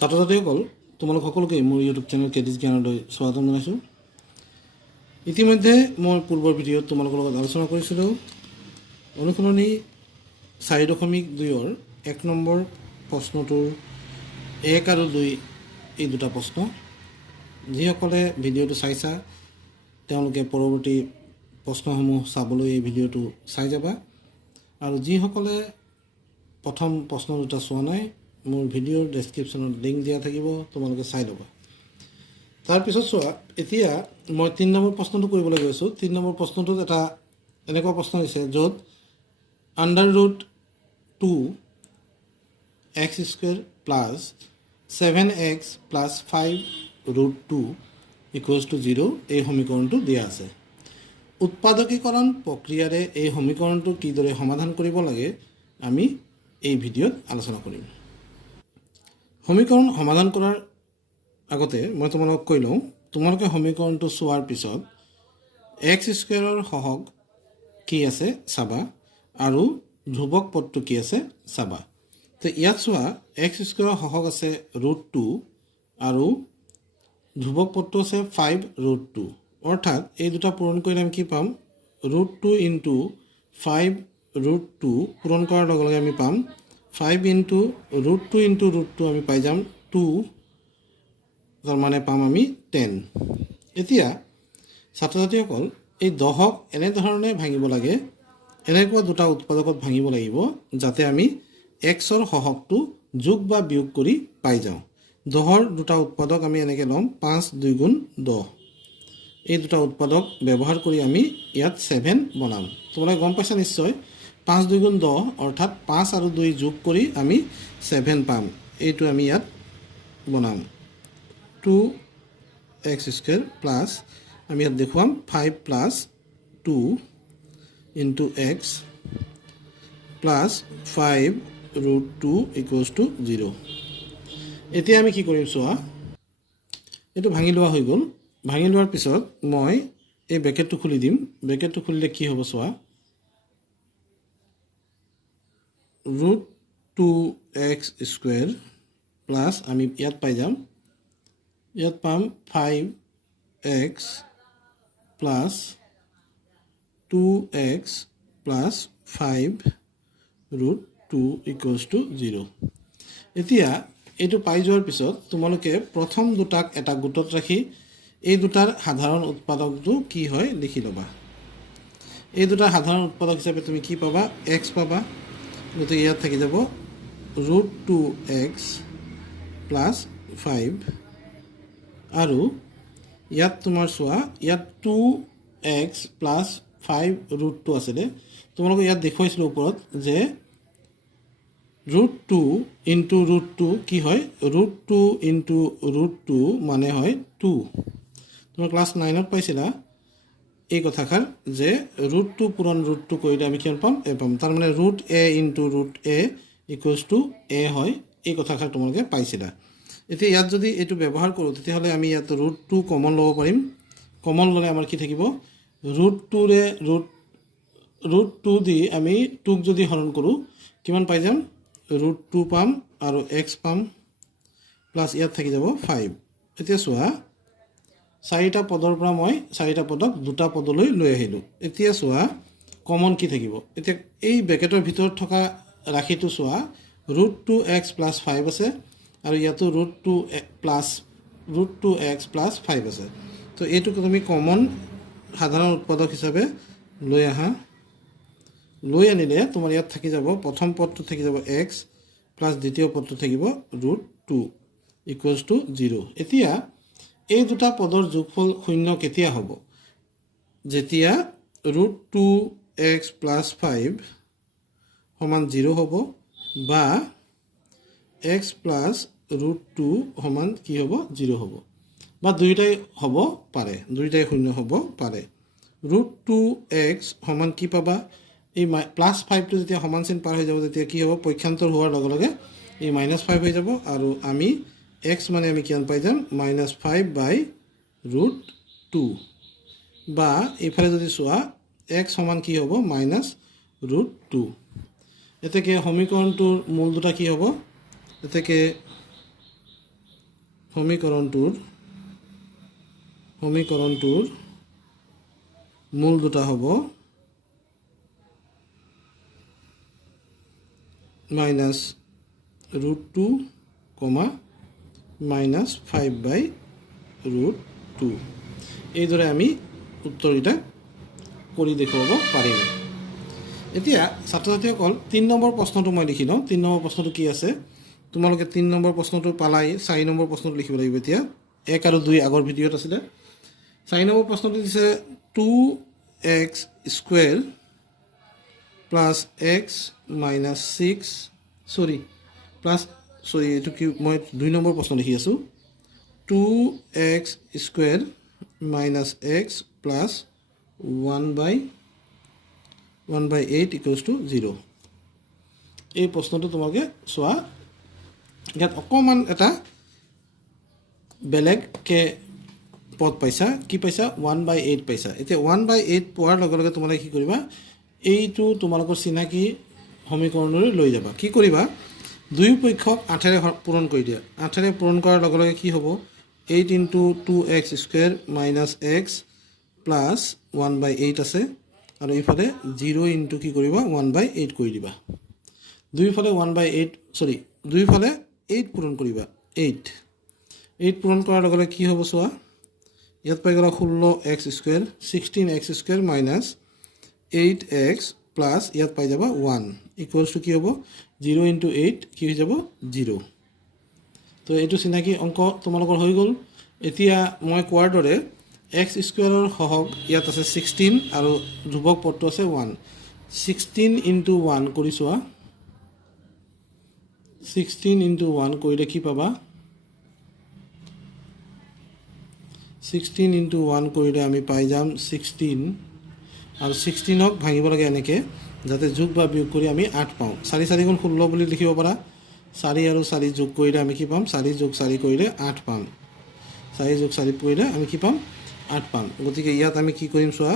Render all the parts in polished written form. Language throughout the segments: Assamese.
ছাত্ৰ-ছাত্ৰীসকল তোমালোক সকলোকে মোৰ ইউটিউব চেনেল কেডিছ জ্ঞানলৈ স্বাগতম জনাইছোঁ। ইতিমধ্যে মই পূৰ্বৰ ভিডিঅ'ত তোমালোকৰ লগত আলোচনা কৰিছিলোঁ অনুশীলনী 4.2ৰ 1 নম্বৰ প্ৰশ্নটোৰ 1 আৰু 2 এই দুটা প্ৰশ্ন। যিসকলে ভিডিঅ'টো চাইছা তেওঁলোকে পৰৱৰ্তী প্ৰশ্নসমূহ চাবলৈ এই ভিডিঅ'টো চাই যাবা, আৰু যিসকলে প্ৰথম প্ৰশ্ন দুটা চোৱা নাই মোৰ ভিডিঅ'ৰ ডেছক্ৰিপশ্যনত লিংক দিয়া থাকিব, তোমালোকে চাই ল'বা। তাৰপিছত চোৱা, এতিয়া মই 3 নম্বৰ প্ৰশ্নটো কৰিবলৈ গৈছোঁ। 3 নম্বৰ প্ৰশ্নটোত এটা এনেকুৱা প্ৰশ্ন দিছে য'ত √2 x² প্লাছ 7x প্লাছ 5√2 = 0 এই সমীকৰণটো দিয়া আছে। উৎপাদকীকৰণ প্ৰক্ৰিয়াৰে এই সমীকৰণটো কিদৰে সমাধান কৰিব লাগে আমি এই ভিডিঅ'ত আলোচনা কৰিম। সমীকৰণ সমাধান কৰাৰ আগতে মই তোমালোকক কৈ লওঁ, তোমালোকে সমীকৰণটো চোৱাৰ পিছত x² সহগ কি আছে চাবা আৰু ধ্ৰুৱক পদটো কি আছে চাবা। তো ইয়াত চোৱা, x² সহগ আছে √2 আৰু ধ্ৰুৱক পদটো আছে 5√2, অৰ্থাৎ এই দুটা পূৰণ কৰিলে আমি কি পাম, √2 × 5√2 পূৰণ কৰাৰ লগে লগে আমি পাম 5 × √2 আমি পাই যাম 2, তাৰ মানে পাম আমি 10। এতিয়া ছাত্ৰ-ছাত্ৰীসকল এই 10ক এনেধৰণে ভাঙিব লাগে, এনেকুৱা দুটা উৎপাদকত ভাঙিব লাগিব যাতে আমি xৰ সহগটো যোগ বা বিয়োগ কৰি পাই যাওঁ। 10ৰ দুটা উৎপাদক আমি এনেকৈ ল'ম, 5 × 2 = 10। এই দুটা উৎপাদক ব্যৱহাৰ কৰি আমি ইয়াত 7 বনাম। তোমালোকে গম পাইছা নিশ্চয়, 5 × 2 = 10, অৰ্থাৎ 5 আৰু 2 যোগ কৰি আমি 7 পাম। এইটো আমি ইয়াত বনাম 2x² প্লাছ আমি ইয়াত দেখুৱাম 5 + 2 × x প্লাছ 5√2 = 0। এতিয়া আমি কি কৰিম চোৱা, এইটো ভাঙি লোৱা হৈ গ'ল। ভাঙি লোৱাৰ পিছত মই এই ব্ৰেকেটটো খুলি দিম। ব্ৰেকেটটো খুলিলে কি হ'ব চোৱা, √2x² প্লাছ আমি ইয়াত পাই যাম, ইয়াত পাম 5x প্লাছ 2x প্লাছ 5√2 = 0। এতিয়া এইটো পাই যোৱাৰ পিছত তোমালোকে প্ৰথম দুটাক এটা গোটত ৰাখি এই দুটাৰ সাধাৰণ উৎপাদকটো কি হয় লিখি ল'বা। এই দুটাৰ সাধাৰণ উৎপাদক হিচাপে তুমি কি পাবা, x পাবা। গতিকে ইয়াত থাকি যাব √2x প্লাছ 5, আৰু ইয়াত তোমাৰ চোৱা, ইয়াত 2x প্লাছ 5√2 আছিলে। তোমালোকে ইয়াত দেখুৱাইছিলোঁ ওপৰত যে √2 × √2 কি হয়, √2 × √2 মানে হয় 2। তোমাৰ ক্লাছ 9ত পাইছিলা এই কথাষাৰ যে √2 পূৰণ √2 কৰিলে আমি কিমান পাম, a পাম। তাৰমানে √a × √a = a হয়। এই কথাষাৰ তোমালোকে পাইছিলা। এতিয়া ইয়াত যদি এইটো ব্যৱহাৰ কৰোঁ তেতিয়াহ'লে আমি ইয়াত √2 কমন ল'ব পাৰিম। কমন ল'লে আমাৰ কি থাকিব, √2 দি আমি 2ক যদি হৰণ কৰোঁ কিমান পাই যাম, √2 পাম আৰু x পাম, প্লাছ ইয়াত থাকি যাব 5। এতিয়া চোৱা, 4টা পদৰ পৰা মই 4টা পদক 2টা পদলৈ লৈ আহিলোঁ। এতিয়া চোৱা কমন কি থাকিব। এতিয়া এই ব্ৰেকেটৰ ভিতৰত থকা ৰাশিটো চোৱা, √2x প্লাছ 5 আছে আৰু ইয়াতো √2x প্লাছ 5 আছে। তো এইটোক তুমি কমন সাধাৰণ উৎপাদক হিচাপে লৈ আহা। লৈ আনিলে তোমাৰ ইয়াত থাকি যাব, প্ৰথম পদটো থাকি যাব x প্লাছ দ্বিতীয় পদটো থাকিব √2 = 0। এতিয়া এই দুটা পদৰ যোগফল 0 কেতিয়া হ'ব, যেতিয়া √2x প্লাছ 5 সমান 0 হ'ব বা x প্লাছ √2 সমান কি হ'ব, 0 হ'ব, বা দুয়োটাই হ'ব পাৰে, দুয়োটাই 0 হ'ব পাৰে। √2x সমান কি পাবা, এই প্লাছ 5টো যেতিয়া সমান চিন পাৰ হৈ যাব তেতিয়া কি হ'ব, পক্ষান্তৰ হোৱাৰ লগে লগে এই -5 হৈ যাব, আৰু আমি x মানে আমি কিমান পাই যাম, -5/√2, বা এইফালে যদি চোৱা x সমান কি হ'ব, -√2। এতেকে সমীকৰণটোৰ মূল দুটা কি হ'ব, এতেকে সমীকৰণটোৰ মূল দুটা হ'ব -√2, -5/√2 এইদৰে আমি উত্তৰকেইটা কৰি দেখুৱাব পাৰিম। এতিয়া ছাত্ৰ ছাত্ৰীসকল 3 নম্বৰ প্ৰশ্নটো মই লিখি লওঁ। 3 নম্বৰ প্ৰশ্নটো কি আছে তোমালোকে 3 নম্বৰ প্ৰশ্নটো পালাই। 4 নম্বৰ প্ৰশ্নটো লিখিব লাগিব। এতিয়া 1 আৰু 2 আগৰ ভিডিঅ'ত আছিলে। 4 নম্বৰ প্ৰশ্নটো দিছে 2x² + x - 6 এইটো কি মই 2 নম্বৰ প্ৰশ্ন লিখি আছোঁ। 2x² - x + 1/8 = 0 এই প্ৰশ্নটো তোমালোকে চোৱা। ইয়াত অকণমান এটা বেলেগকৈ পদ পাইছা। কি পাইছা 1/8 পাইছা। এতিয়া 1/8 পোৱাৰ লগে লগে তোমালোকে কি কৰিবা এইটো তোমালোকৰ চিনাকি সমীকৰণলৈ লৈ যাবা। কি কৰিবা দুয়ো পক্ষক 8ৰে পূৰণ কৰি দিয়া। 8ৰে পূৰণ কৰাৰ লগে লগে কি হ'ব 8 × 2x² - x + 1/8 আছে আৰু এইফালে 0 × কি কৰিবা 1/8 কৰি দিবা। দুইফালে 8 পূৰণ কৰিবা। 8 পূৰণ কৰাৰ লগে লগে কি হ'ব চোৱা ইয়াত পাই গ'লা 16x², 16x² - 8x প্লাছ ইয়াত পাই যাবা 1 = কি হ'ব 0 × 8 কি হৈ যাব 0। তো এইটো চিনাকি অংক তোমালোকৰ হৈ গ'ল। এতিয়া মই কোৱাৰ দৰে x² সহগ ইয়াত আছে 16 আৰু ধ্ৰুৱক পদটো আছে 1। 16 × 1 কৰি চোৱা। 16 × 1 কৰিলে কি পাবা 16 × 1 কৰিলে আমি পাই যাম 16 আৰু 16ক ভাঙিব লাগে এনেকৈ যাতে যোগ বা বিয়োগ কৰি আমি 8 পাওঁ। 4 × 4 = 16 বুলি লিখিব পাৰা। 4 আৰু 4 যোগ কৰিলে আমি কি পাম 4 + 4 কৰিলে 8 পাম। 4 + 4 কৰিলে আমি কি পাম 8 পাম। গতিকে ইয়াত আমি কি কৰিম চোৱা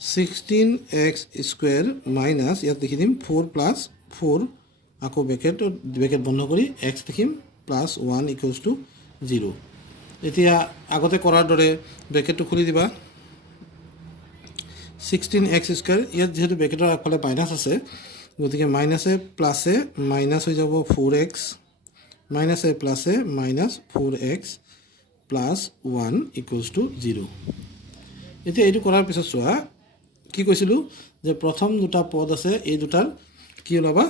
16x² - ইয়াত লিখি দিম 4 + 4 আকৌ ব্ৰেকেট বন্ধ কৰি x লিখিম +1 = 0। এতিয়া আগতে কৰাৰ দৰে ব্ৰেকেটটো খুলি দিবা। 16x² ইয়াত যিহেতু ব্ৰেকেটৰ আগফালে মাইনাছ আছে গতিকে মাইনাছে প্লাছে মাইনাছ হৈ যাব 4x মাইনাছে প্লাছে -4x + 1 = 0। এতিয়া এইটো কৰাৰ পিছত চোৱা কি কৈছিলোঁ যে প্ৰথম দুটা পদ আছে এই দুটাৰ কি ওলাবা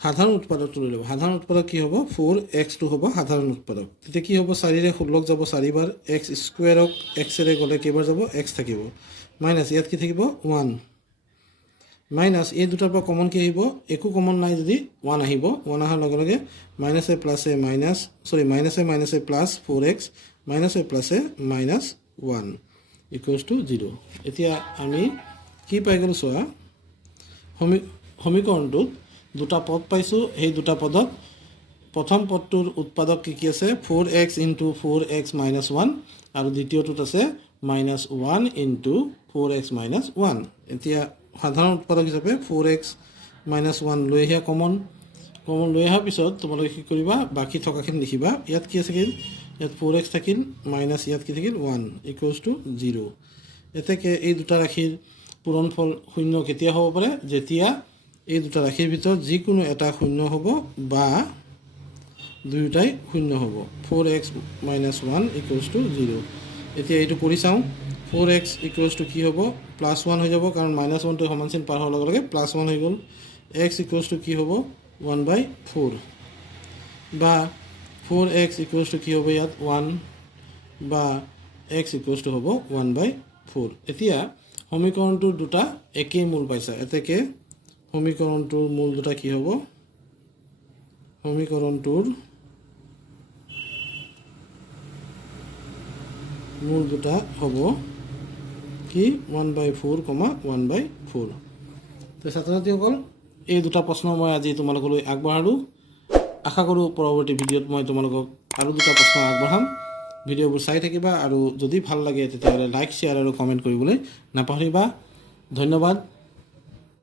সাধাৰণ উৎপাদকটো লৈ ল'বা। সাধাৰণ উৎপাদক কি হ'ব 4xটো হ'ব সাধাৰণ উৎপাদক। তেতিয়া কি হ'ব 4ৰে 16ক যাব 4 বাৰ, x² xৰে গ'লে কেইবাৰ যাব x থাকিব মাইনাছ ইয়াত কি থাকিব 1 মাইনাছ এই দুটাৰ পৰা কমন কি আহিব একো কমন নাই যদি 1 আহিব। 1 অহাৰ লগে লগে মাইনাছে প্লাছে মাইনাছে প্লাছ 4x মাইনাছে প্লাছে -1 = 0। এতিয়া আমি কি পাই গ'লোঁ চোৱা সমীকৰণটোত দুটা পদ পাইছোঁ। সেই দুটা পদত প্ৰথম পদটোৰ উৎপাদক কি আছে 4x × 4x - 1 আৰু দ্বিতীয়টোত আছে -1 × 4x - 1। এতিয়া সাধাৰণ উৎপাদক হিচাপে 4x - 1 লৈ আহিয়া কমন লৈ অহাৰ পিছত তোমালোকে কি কৰিবা বাকী থকাখিনি লিখিবা। ইয়াত কি থাকিল ইয়াত 4x থাকিল মাইনাছ ইয়াত কি থাকিল 1 = 0। এতেকে এই দুটা ৰাশিৰ পূৰণফল শূন্য কেতিয়া হ'ব পাৰে যেতিয়া এই দুটা ৰাশিৰ ভিতৰত যিকোনো এটা শূন্য হ'ব বা দুয়োটাই শূন্য হ'ব। 4x - 1 = 0। এতিয়া এইটো কৰি চাওঁ 4x = কি হ'ব +1 হৈ যাব কাৰণ -1টো সমান চিন পাৰ হোৱাৰ লগে লগে +1 হৈ গ'ল। x = কি হ'ব 1/4 বা 4x = কি হ'ব ইয়াত 1 বা x = হ'ব 1/4। এতিয়া সমীকৰণটোৰ দুটা একেই মূল পাইছা। এতেকে সমীকৰণটোৰ মূল দুটা কি হ'ব সমীকৰণটোৰ মূল দুটা হ'ব কি 1/4, 1/4। তো ছাত্ৰ ছাত্ৰীসকল এই দুটা প্ৰশ্ন মই আজি তোমালোকলৈ আগবঢ়ালোঁ। আশা কৰোঁ পৰৱৰ্তী ভিডিঅ'ত মই তোমালোকক আৰু দুটা প্ৰশ্ন আগবঢ়াম। ভিডিঅ'বোৰ চাই থাকিবা আৰু যদি ভাল লাগে তেতিয়াহ'লে লাইক শ্বেয়াৰ আৰু কমেণ্ট কৰিবলৈ নাপাহৰিবা। ধন্যবাদ।